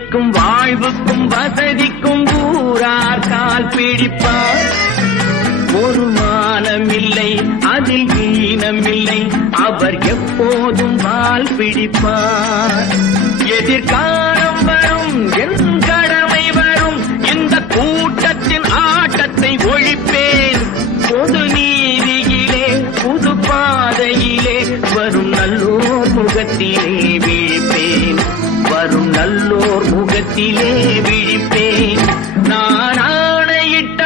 வறுமைக்கும் வாழ்வுக்கும் வசதிக்கும் ஊரார் கால் பிடிப்பார். ஒரு மானமில்லை அதில் ஈனமில்லை, அவர் எப்போதும் வால் பிடிப்பார். எதிர்காலம் வரும் என் கடமை வரும், இந்த கூட்டத்தின் ஆட்டத்தை ஒழிப்பேன். பொது நீதியிலே புது பாதையிலே வரும் நல்லோர் முகத்திலே விழிப்பேன். வரும் நல்லோர் முகத்திலே விழிப்பேன். நான் ஆணையிட்ட